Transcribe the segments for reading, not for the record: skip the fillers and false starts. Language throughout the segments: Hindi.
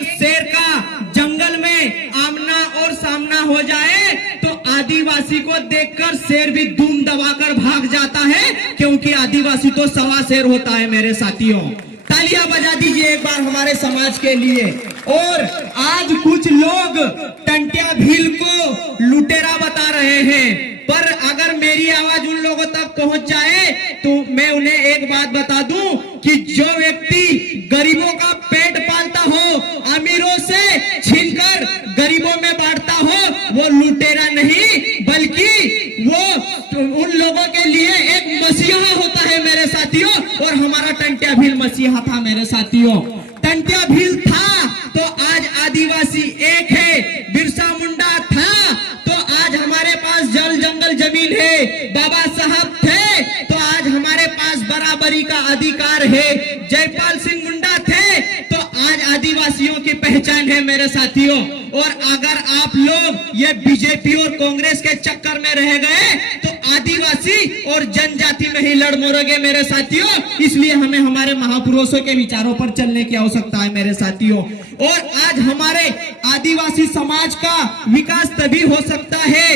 एक शेर का जंगल में आमना और सामना हो जाए तो आदिवासी को देखकर शेर भी धूम दबाकर भाग जाता है, क्योंकि आदिवासी तो सवा शेर होता है मेरे साथियों। तालियां बजा दीजिए एक बार हमारे समाज के लिए। और आज कुछ लोग टंटिया भील को लुटेरा बता रहे हैं, पर अगर मेरी आवाज उन लोगों तक पहुंच जाए तो मैं उन्हें एक बात बता दूं कि जो व्यक्ति गरीबों का पेट पालता हो, अमीरों से छीनकर गरीबों में बांटता हो, वो लुटेरा नहीं बल्कि वो उन लोगों के लिए एक मसीहा होता है मेरे साथियों। और हमारा टंटिया भील मसीहा था मेरे साथियों। टंटिया भील था तो आज आदिवासी एक है, बिरसा मुंडा था तो आज हमारे पास जल जंगल जमीन है, बाबा साहब थे तो आज हमारे पास बराबरी का अधिकार है, जयपाल सिंह मुंडा थे तो आज आदिवासियों की पहचान है मेरे साथियों। और अगर आप लोग ये बीजेपी और कांग्रेस के चक्कर में रह गए तो आदिवासी और जनजाति में ही लड़ मरोगे मेरे साथियों। इसलिए हमें हमारे महापुरुषों के विचारों पर चलने की आवश्यकता है मेरे साथियों। और आज हमारे आदिवासी समाज का विकास तभी हो सकता है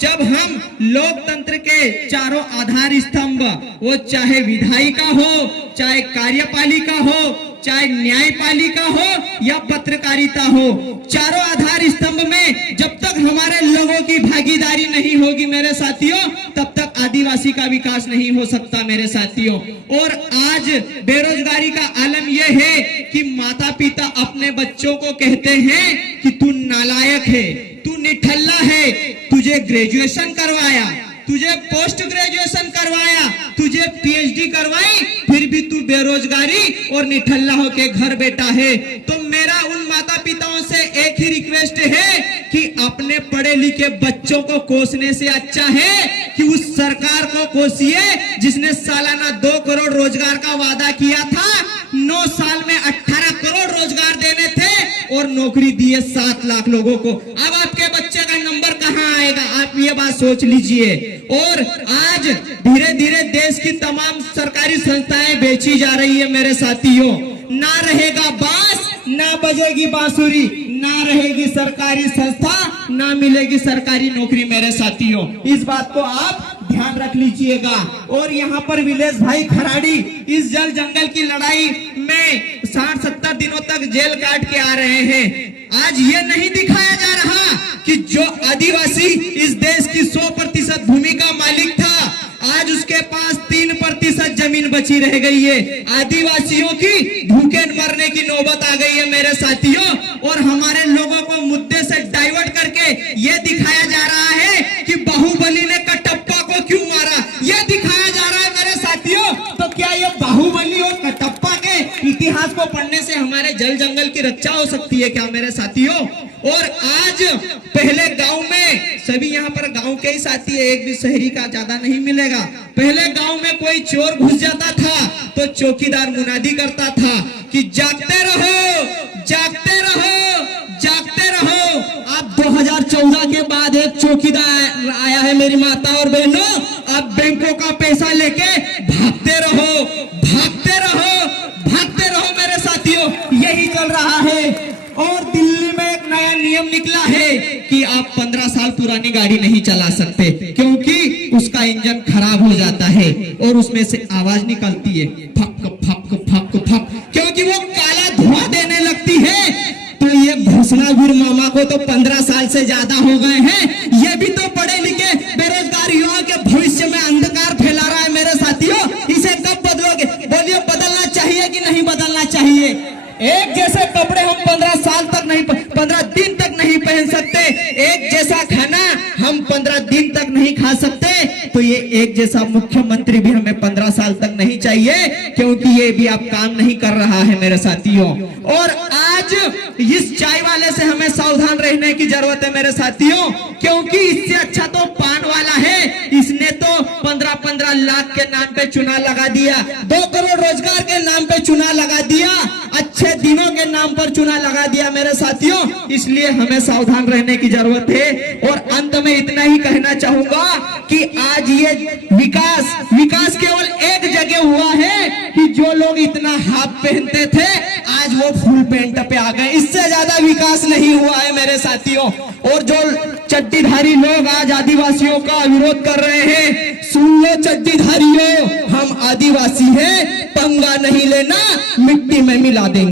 जब हम लोकतंत्र के चारों आधार स्तंभ, वो चाहे विधायिका हो, चाहे कार्यपालिका हो, चाहे न्यायपालिका हो या पत्रकारिता हो, चारों आधार स्तंभ में जब तक हमारे लोगों की भागीदारी नहीं होगी मेरे साथियों, तब तक आदिवासी का विकास नहीं हो सकता मेरे साथियों। और आज बेरोजगारी का आलम यह है कि माता पिता अपने बच्चों को कहते हैं कि तू नालायक है, तू निठल्ला है, तुझे ग्रेजुएशन करवाया, तुझे पोस्ट ग्रेजुएशन करवाया, तुझे पीएचडी करवाई, फिर भी तू बेरोजगारी और निठल्ला होके घर बैठा है। तो मेरा उन माता पिताओं से एक ही रिक्वेस्ट है कि अपने पढ़े लिखे बच्चों को कोसने से अच्छा है कि उस सरकार को कोसिए जिसने सालाना 2 करोड़ रोजगार का वादा किया था। 9 साल में 18 करोड़ रोजगार देने थे और नौकरी दिए 7 लाख लोगों को। अब आपके बच्चे का नंबर कहां आएगा, आप ये बात सोच लीजिए। और आज धीरे धीरे देश की तमाम सरकारी संस्थाएं बेची जा रही है मेरे साथियों। ना रहेगा बांस, ना बजेगी बांसुरी, ना रहेगी सरकारी संस्था, ना मिलेगी सरकारी नौकरी मेरे साथियों। इस बात को आप ध्यान रख लीजिएगा। और यहाँ पर विलेश भाई खराड़ी इस जल जंगल की लड़ाई में 60-70 दिनों तक जेल काट के आ रहे हैं। आज ये नहीं दिखाया जा रहा कि जो आदिवासी इस देश की 100% भूमि का मालिक था, आज उसके पास 3% जमीन बची रह गई है। आदिवासियों की भूखे मरने की नौबत आ गई है मेरे साथियों। और हमारे लोगों को मुद्दे से डाइवर्ट करके ये दिखाया जा रहा है कि बाहुबली ने कटप्पा को क्यों मारा, ये दिखाया जा रहा है मेरे साथियों। तो क्या ये बाहुबली और कटप्पा के इतिहास को पढ़ने से हमारे जल जंगल की रक्षा हो सकती है क्या मेरे साथियों? और आज पहले गांव में सभी यहाँ पर गांव के ही साथी है, एक भी शहरी का ज्यादा नहीं मिलेगा। पहले गांव में कोई चोर घुस जाता था तो चौकीदार मुनादी करता था कि जागते रहो, जागते रहो, जागते रहो। अब 2014 के बाद एक चौकीदार आया है मेरी माता और बहनों, अब बैंकों का पैसा लेके भागते रहो, भागते रहो, भागते रहो मेरे साथियों। यही चल रहा है। और दिल्ली में एक नया नियम निकला है कि आप 15 साल पुरानी गाड़ी नहीं चला सकते, क्योंकि उसका इंजन खराब हो जाता है और उसमें से आवाज निकलती है फक फक फक फक, क्योंकि वो काला धुआं देने लगती है। तो ये घोषणावीर मामा को तो 15 साल से ज्यादा हो गए हैं। ये भी तो पढ़े लिखे बेरोजगार युवाओं के भविष्य में अंधकार फैला रहा है मेरे साथियों। इसे कब बदलोगे? बोलिए, बदलना चाहिए कि नहीं बदलना चाहिए? एक जैसे कपड़े हम 15 साल तक नहीं, 15 दिन तक नहीं पहन सकते। एक जैसा खाना हम 15 दिन तक नहीं खा सकते। तो ये एक जैसा मुख्यमंत्री भी हमें 15 साल तक नहीं चाहिए, क्योंकि ये भी आप काम नहीं कर रहा है मेरे साथियों। और आज इस चाय वाले से हमें सावधान रहने की जरूरत है मेरे साथियों, क्योंकि इससे अच्छा तो पान वाला है। इसने तो 15-15 लाख के नाम पे चुनाव लगा दिया, 2 करोड़ रोजगार के नाम पे चुनाव लगा दिया, अच्छे दिनों के नाम पर चुनाव लगा दिया मेरे साथियों। इसलिए हमें सावधान रहने की जरूरत है। और अंत में इतना ही कहना चाहूंगा कि आज ये विकास केवल एक जगह हुआ है कि जो लोग इतना हाफ पहनते थे आज वो फुल पैंट पे आ गए। इससे ज्यादा विकास नहीं हुआ है मेरे साथियों। और जो चड्डीधारी लोग आज आदिवासियों का विरोध कर रहे हैं, सुन लो चड्डीधारियों, हम आदिवासी हैं, पंगा नहीं लेना, मिट्टी में मिला देंगे।